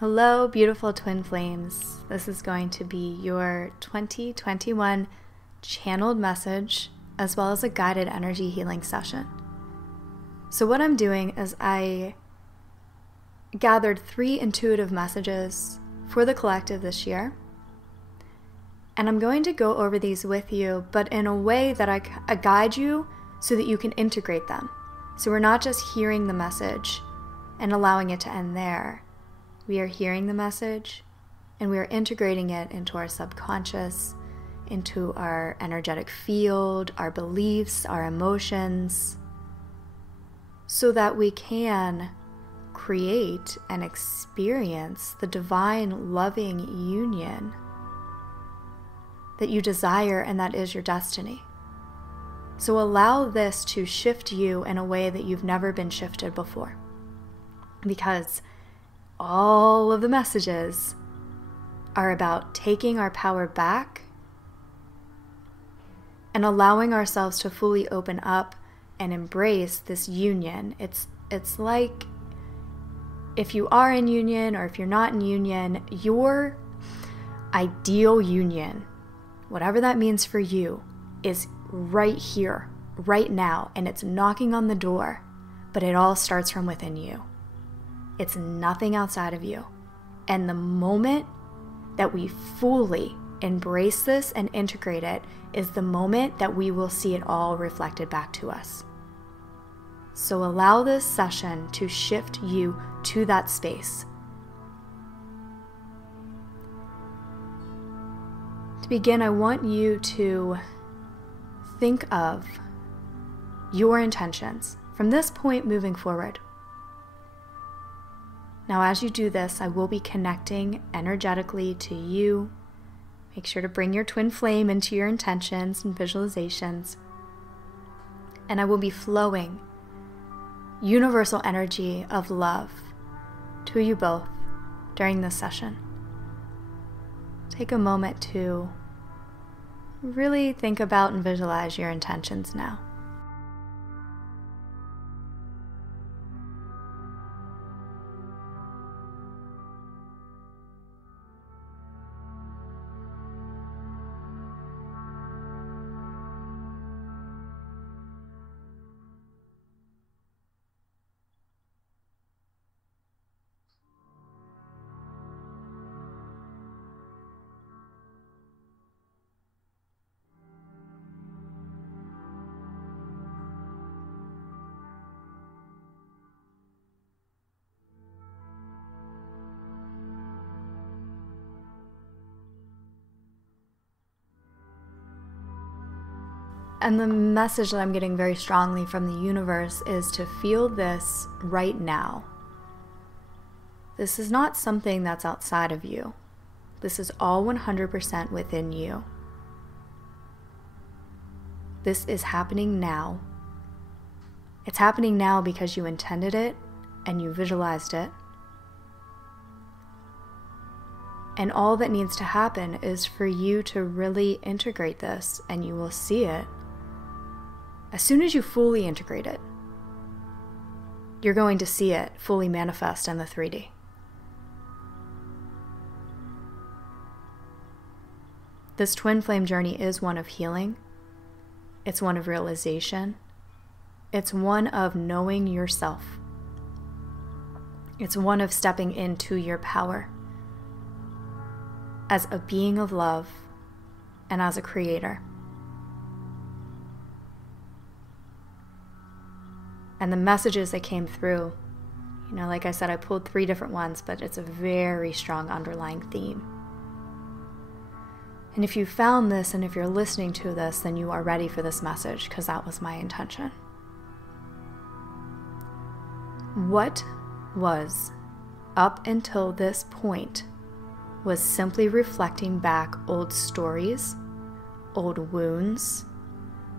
Hello, beautiful twin flames. This is going to be your 2021 channeled message as well as a guided energy healing session. So what I'm doing is I gathered 3 intuitive messages for the collective this year. And I'm going to go over these with you, but in a way that I guide you so that you can integrate them. So we're not just hearing the message and allowing it to end there. We are hearing the message and we are integrating it into our subconscious, into our energetic field, our beliefs, our emotions, so that we can create and experience the divine loving union that you desire and that is your destiny. So allow this to shift you in a way that you've never been shifted before, because all of the messages are about taking our power back and allowing ourselves to fully open up and embrace this union. It's like if you are in union or if you're not in union, your ideal union, whatever that means for you, is right here, right now, and it's knocking on the door, but it all starts from within you. It's nothing outside of you. And the moment that we fully embrace this and integrate it is the moment that we will see it all reflected back to us. So allow this session to shift you to that space. To begin, I want you to think of your intentions from this point moving forward. Now, as you do this, I will be connecting energetically to you. Make sure to bring your twin flame into your intentions and visualizations. And I will be flowing universal energy of love to you both during this session. Take a moment to really think about and visualize your intentions now. And the message that I'm getting very strongly from the universe is to feel this right now. This is not something that's outside of you. This is all 100% within you. This is happening now. It's happening now because you intended it and you visualized it. And all that needs to happen is for you to really integrate this, and you will see it. As soon as you fully integrate it, you're going to see it fully manifest in the 3D. This twin flame journey is one of healing. It's one of realization. It's one of knowing yourself. It's one of stepping into your power as a being of love and as a creator. And the messages that came through, like I said, I pulled 3 different ones, but it's a very strong underlying theme. And if you found this and if you're listening to this, then you are ready for this message, because that was my intention. What was, up until this point, was simply reflecting back old stories, old wounds,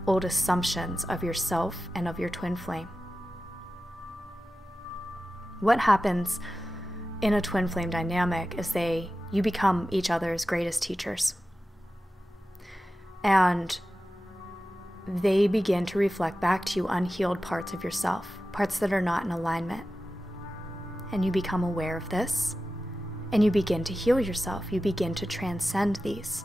old assumptions of yourself and of your twin flame. What happens in a twin flame dynamic is you become each other's greatest teachers. And they begin to reflect back to you unhealed parts of yourself, parts that are not in alignment. And you become aware of this, and you begin to heal yourself. You begin to transcend these.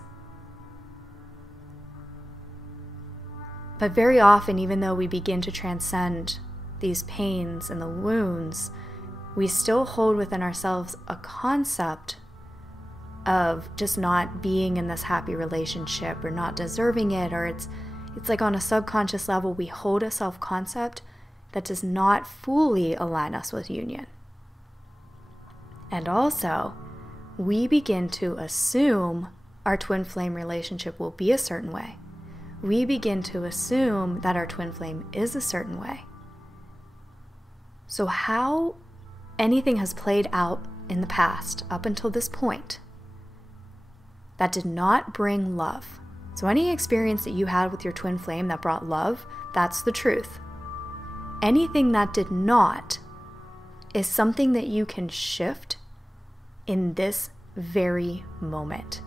But very often, even though we begin to transcend these pains and the wounds, we still hold within ourselves a concept of just not being in this happy relationship or not deserving it, or it's like on a subconscious level we hold a self-concept that does not fully align us with union. And also, we begin to assume our twin flame relationship will be a certain way. We begin to assume that our twin flame is a certain way. So how anything has played out in the past up until this point that did not bring love. So any experience that you had with your twin flame that brought love, that's the truth. Anything that did not is something that you can shift in this very moment.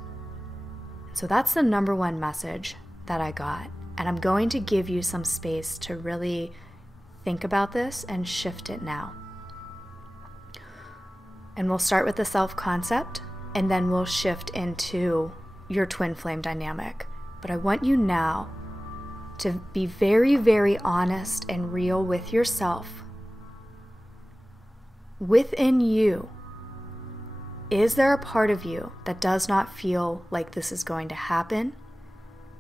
So that's the number one message that I got. And I'm going to give you some space to really think about this and shift it now. And we'll start with the self-concept, and then we'll shift into your twin flame dynamic. But I want you now to be very, very honest and real with yourself. Within you, is there a part of you that does not feel like this is going to happen,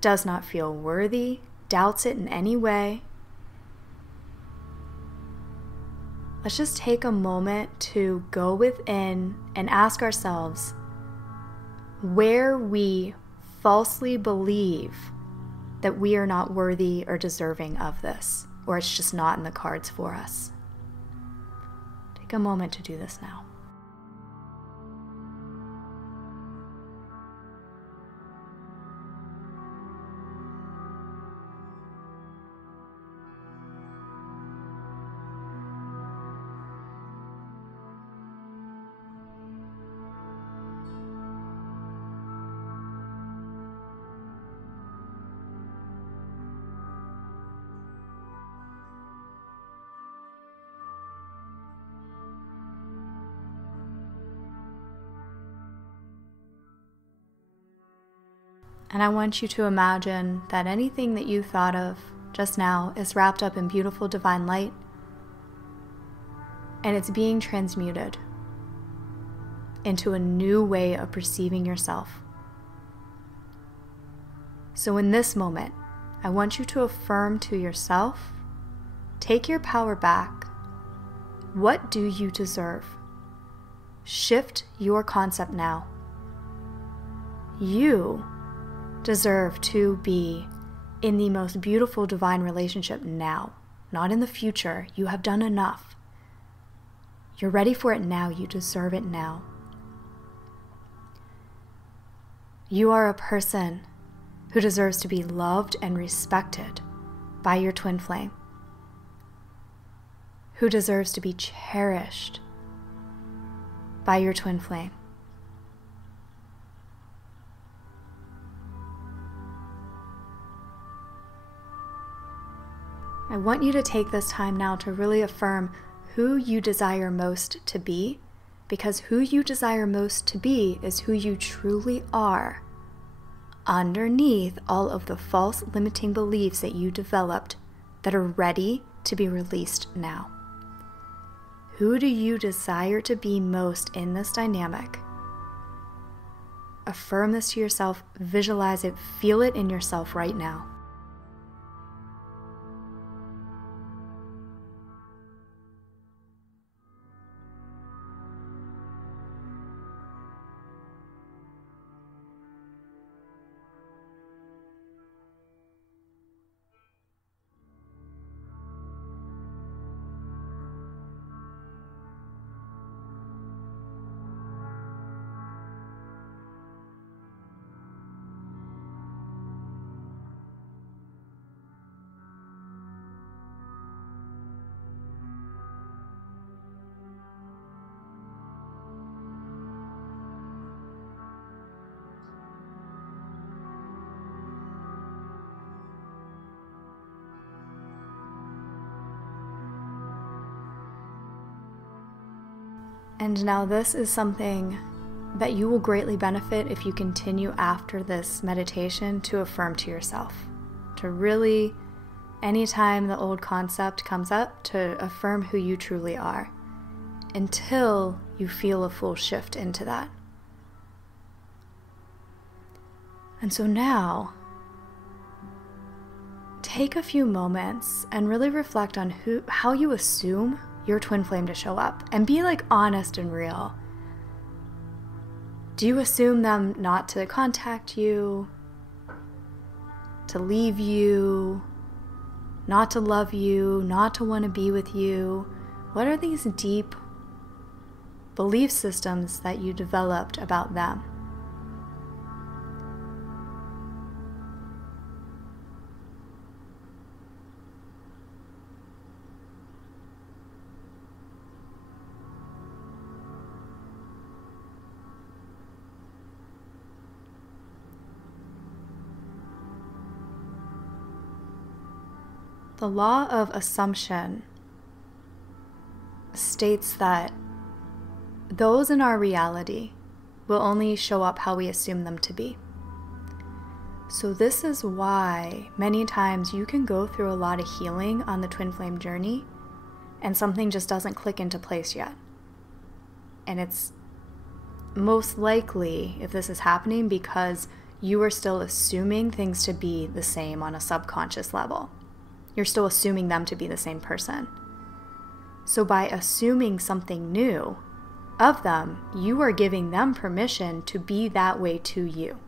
does not feel worthy, doubts it in any way? Let's just take a moment to go within and ask ourselves where we falsely believe that we are not worthy or deserving of this, or it's just not in the cards for us. Take a moment to do this now. And I want you to imagine that anything that you thought of just now is wrapped up in beautiful divine light, and it's being transmuted into a new way of perceiving yourself. So in this moment, I want you to affirm to yourself, take your power back. What do you deserve? Shift your concept now. You deserve to be in the most beautiful divine relationship now, not in the future. You have done enough. You're ready for it now. You deserve it now. You are a person who deserves to be loved and respected by your twin flame, who deserves to be cherished by your twin flame. I want you to take this time now to really affirm who you desire most to be, because who you desire most to be is who you truly are, underneath all of the false limiting beliefs that you developed that are ready to be released now. Who do you desire to be most in this dynamic? Affirm this to yourself, visualize it, feel it in yourself right now. And now this is something that you will greatly benefit if you continue after this meditation to affirm to yourself. To really, anytime the old concept comes up, to affirm who you truly are until you feel a full shift into that. And so now, take a few moments and really reflect on how you assume your twin flame to show up, and be honest and real. Do you assume them not to contact you, to leave you, not to love you, not to want to be with you? What are these deep belief systems that you developed about them? The law of assumption states that those in our reality will only show up how we assume them to be. So this is why many times you can go through a lot of healing on the twin flame journey and something just doesn't click into place yet. And it's most likely, if this is happening, because you are still assuming things to be the same on a subconscious level. You're still assuming them to be the same person. So by assuming something new of them, you are giving them permission to be that way to you.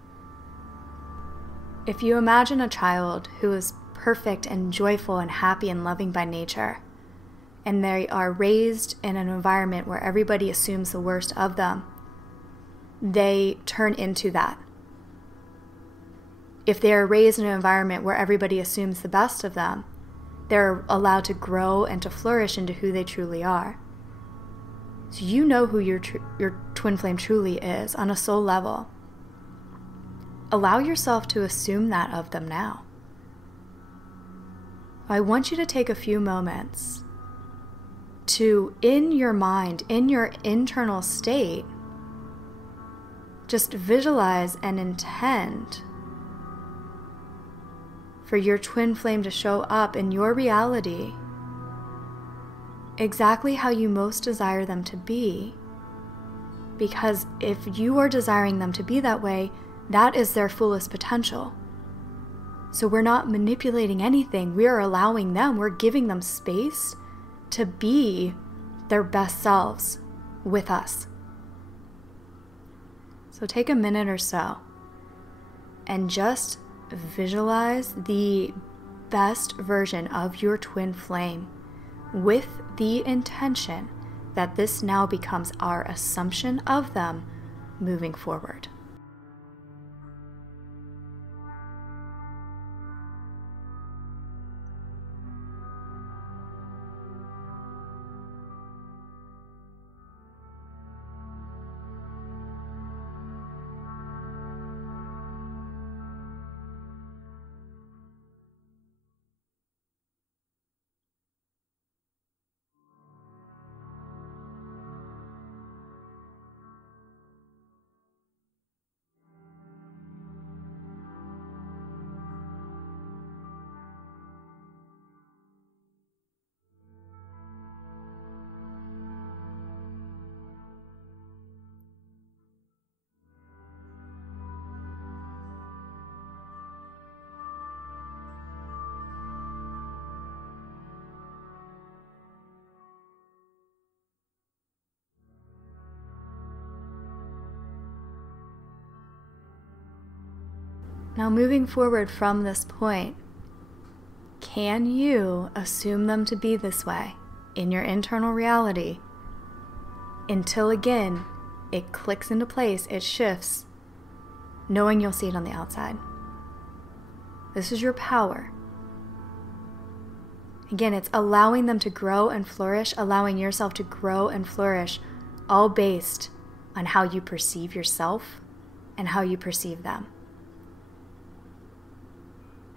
If you imagine a child who is perfect and joyful and happy and loving by nature, and they are raised in an environment where everybody assumes the worst of them, they turn into that. If they are raised in an environment where everybody assumes the best of them, they're allowed to grow and to flourish into who they truly are. So you know who your twin flame truly is on a soul level. Allow yourself to assume that of them now. I want you to take a few moments to, in your mind, in your internal state, just visualize and intend for your twin flame to show up in your reality exactly how you most desire them to be. Because if you are desiring them to be that way, that is their fullest potential. So we're not manipulating anything. We are allowing them, we're giving them space to be their best selves with us. So take a minute or so and just visualize the best version of your twin flame with the intention that this now becomes our assumption of them moving forward. Now moving forward from this point, can you assume them to be this way in your internal reality until again it clicks into place, it shifts, knowing you'll see it on the outside? This is your power. Again, it's allowing them to grow and flourish, allowing yourself to grow and flourish, all based on how you perceive yourself and how you perceive them.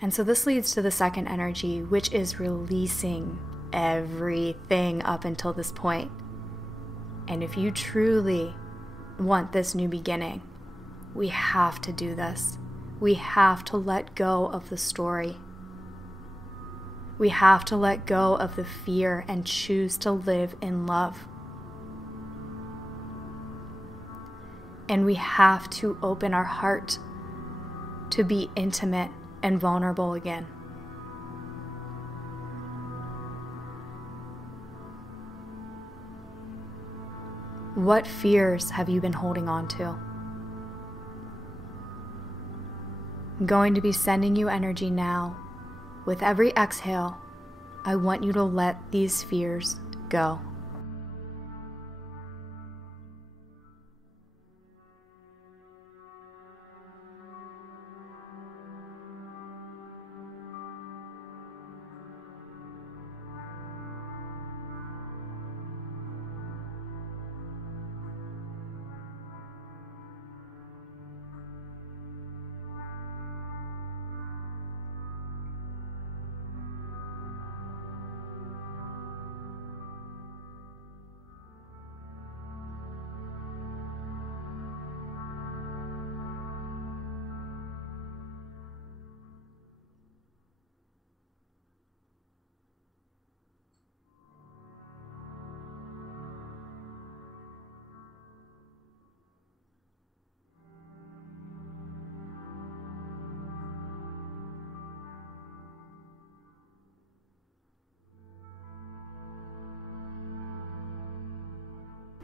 And so this leads to the second energy, which is releasing everything up until this point. And if you truly want this new beginning, we have to do this. We have to let go of the story. We have to let go of the fear and choose to live in love. And we have to open our heart to be intimate and vulnerable again. What fears have you been holding on to? I'm going to be sending you energy now. With every exhale, I want you to let these fears go.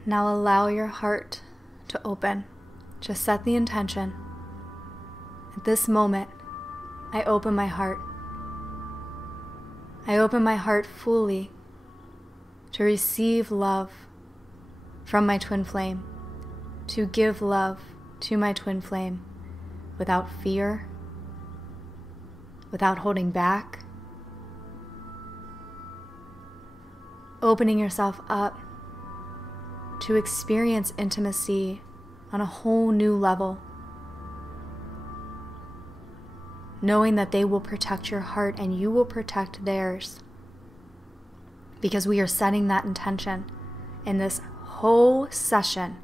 Now allow your heart to open. Just set the intention. At this moment, I open my heart. I open my heart fully to receive love from my twin flame, to give love to my twin flame without fear, without holding back, opening yourself up to experience intimacy on a whole new level, knowing that they will protect your heart and you will protect theirs, because we are setting that intention. And this whole session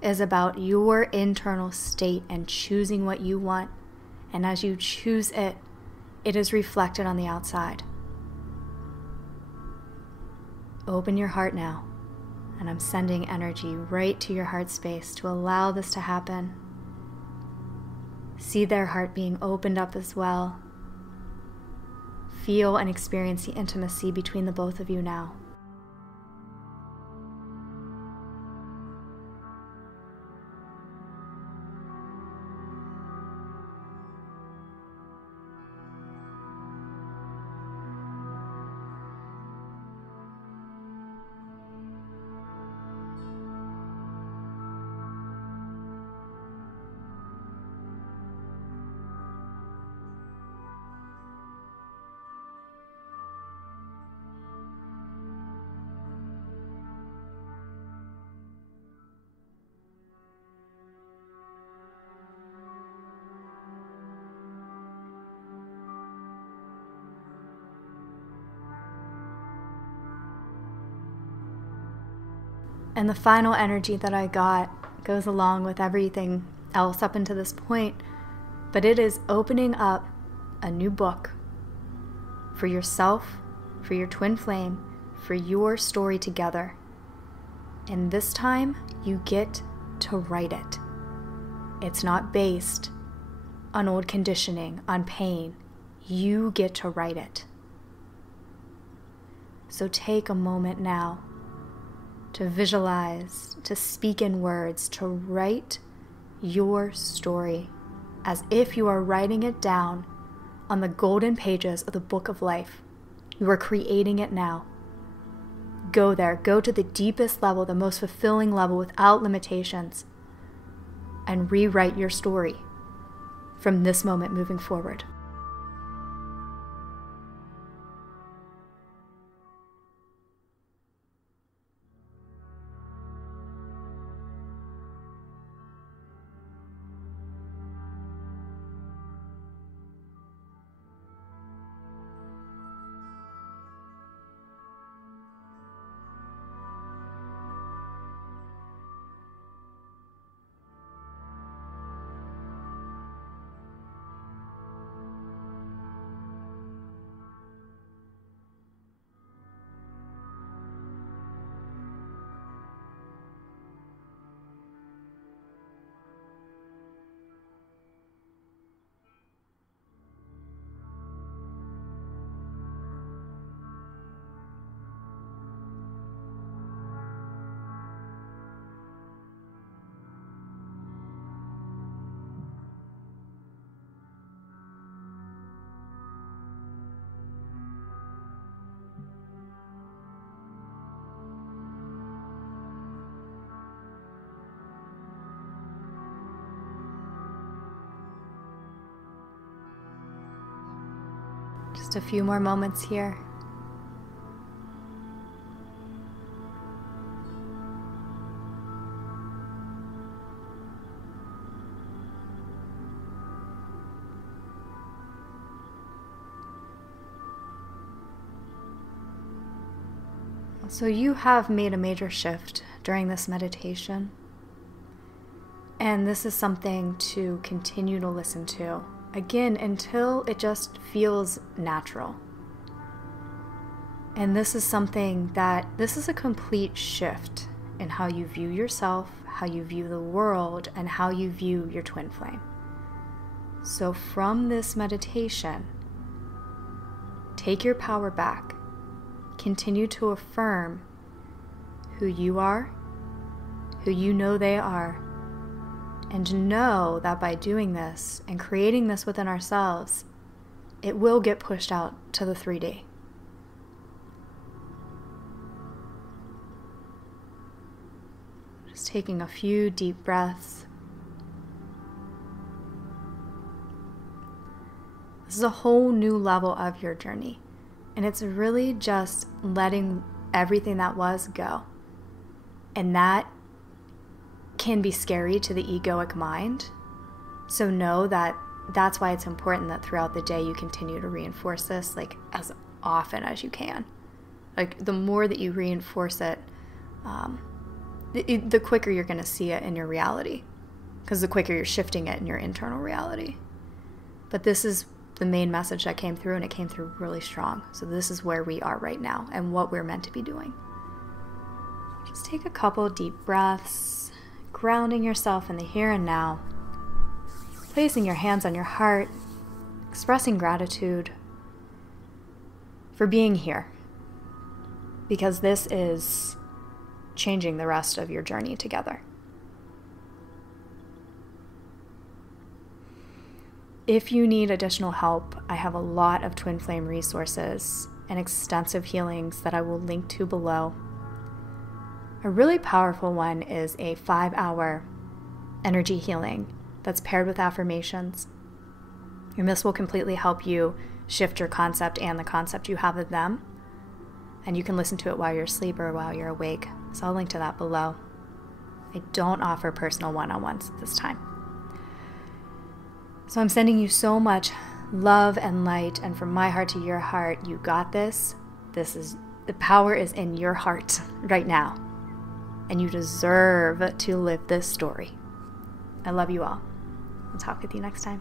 is about your internal state and choosing what you want, and as you choose it, it is reflected on the outside. Open your heart now. And I'm sending energy right to your heart space to allow this to happen. See their heart being opened up as well. Feel and experience the intimacy between the both of you now. And the final energy that I got goes along with everything else up until this point, but it is opening up a new book for yourself, for your twin flame, for your story together. And this time, you get to write it. It's not based on old conditioning, on pain. You get to write it. So take a moment now to visualize, to speak in words, to write your story as if you are writing it down on the golden pages of the book of life. You are creating it now. Go there. Go to the deepest level, the most fulfilling level without limitations, and rewrite your story from this moment moving forward. Just a few more moments here. So you have made a major shift during this meditation, and this is something to continue to listen to, again, until it just feels natural. And this is this is a complete shift in how you view yourself, how you view the world, and how you view your twin flame. So from this meditation, take your power back. Continue to affirm who you are, who you know they are, and know that by doing this and creating this within ourselves, it will get pushed out to the 3D. Just taking a few deep breaths. This is a whole new level of your journey. And it's really just letting everything that was go. And that can be scary to the egoic mind. So know that that's why it's important that throughout the day you continue to reinforce this, like, as often as you can. Like, the more that you reinforce it, the quicker you're going to see it in your reality. Because the quicker you're shifting it in your internal reality. But this is the main message that came through, and it came through really strong. So this is where we are right now and what we're meant to be doing. Just take a couple deep breaths, grounding yourself in the here and now, placing your hands on your heart, expressing gratitude for being here, because this is changing the rest of your journey together. If you need additional help, I have a lot of twin flame resources and extensive healings that I will link to below. A really powerful one is a 5-hour energy healing that's paired with affirmations. And this will completely help you shift your concept and the concept you have of them. And you can listen to it while you're asleep or while you're awake. So I'll link to that below. I don't offer personal one-on-ones at this time. So I'm sending you so much love and light, and from my heart to your heart, you got this. The power is in your heart right now, and you deserve to live this story. I love you all. I'll talk with you next time.